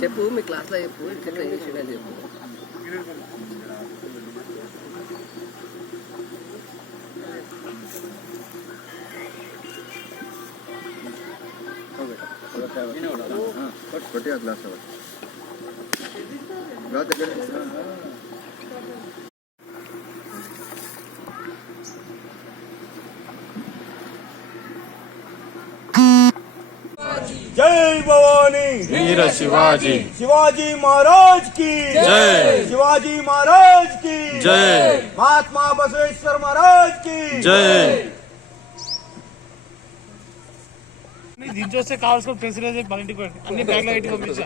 చెప్పు మీ క్లాస్లో చెప్పు ఇక్కడ ఇంగ్లీష్ అనేది చెప్పు కొట్టి ఆ గ్లాస్ అవ్వాలి जय भवानी वीर शिवाजी शिवाजी महाराज की जय शिवाजी महाराज की जय महात्मा बसवेश्वर महाराज की जय దీని చూస్తే కావాల్సిన ప్రెసిడెంట్ మన ఇంటికి పోండి. అన్ని బ్యాగ్ లో పెట్టి పంపించా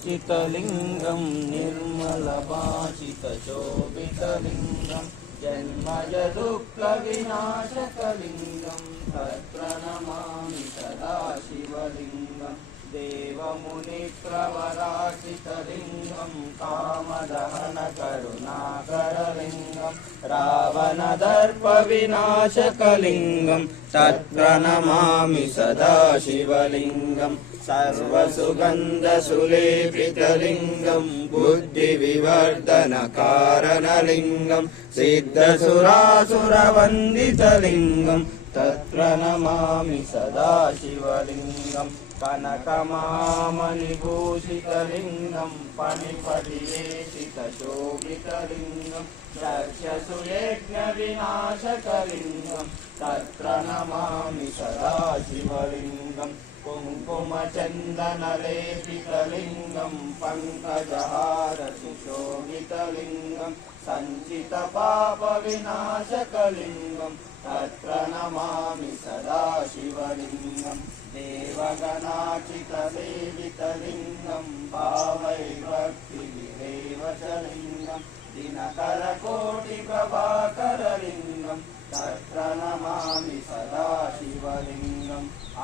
चितलिङ्गं निर्मलभाषितशोभितलिङ्गं जन्मजदुःखविनाशकलिङ्गं तत्प्रणमामि सदा शिवलिङ्गं देवमुनिप्रवराशितलिङ्गं कामदहनकरुणाकरलिङ्गं रावणदर्पविनाशकलिङ्गं तत्प्रणमामि सदा शिवलिङ्गम् सर्वसुगन्धसुलेपितलिङ्गम् बुद्धिविवर्धनकारणलिङ्गम् सिद्धसुरासुरवन्दितलिङ्गम् तत्र नमामि सदा शिवलिङ्गम् कनकमामणिभूषितलिङ्गम् पणिपटिवेशितशोभितलिङ्गम् दक्षसुयज्ञविनाशकलिङ्गम् तत्र नमामि सदा शिवलिङ्गम् कुङ्कुमचन्दनलेपितलिङ्गम् पङ्कजहारसुशोभितलिङ्गम् सञ्चितपापविनाशकलिङ्गम् तत्र नमामि सदा शिवलिङ्गम् देवगणाचितसेवितलिङ्गम् भावै भक्तिविदेव च लिङ्गम् दिनकरकोटिप्रभाकरलिङ्गम् तत्र नमामि सदा शिवलिङ्गम्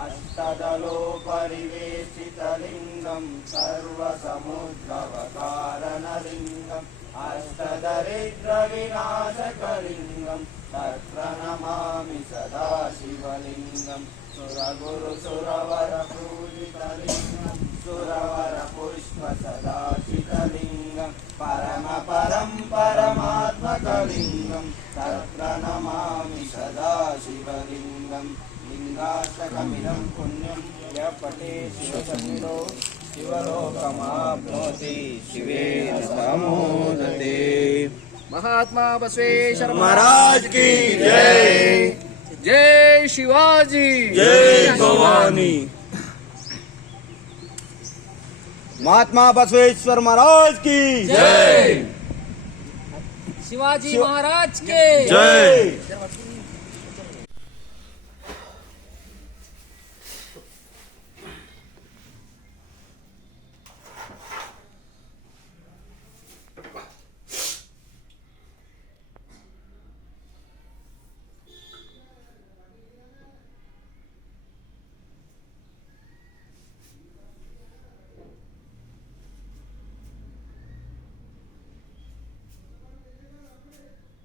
अष्टदलोपरिवेशितलिङ्गम् सर्वसमुद्भवकारणलिङ्गम् अष्टदरिद्रविनाशकलिङ्गम् तत्र नमामि सदा शिवलिङ्गम् सुरगुरुसुरवरपूजितलिङ्गम् सुरवरपुष्पसदाचितलिङ्गम् परमपरं परमात्मकलिङ्गम् तत्र नमामि सदा शिवलिङ्गम् पुण्यं य पटे शिवचन्द्रो शिवलोकमाप्नोति। शिवेन समोदते महात्मा बसवेश्वर महाराज की जय। जय शिवाजी। जय भवानी। महात्मा बसवेश्वर महाराज की जय। शिवाजी महाराज के। जय।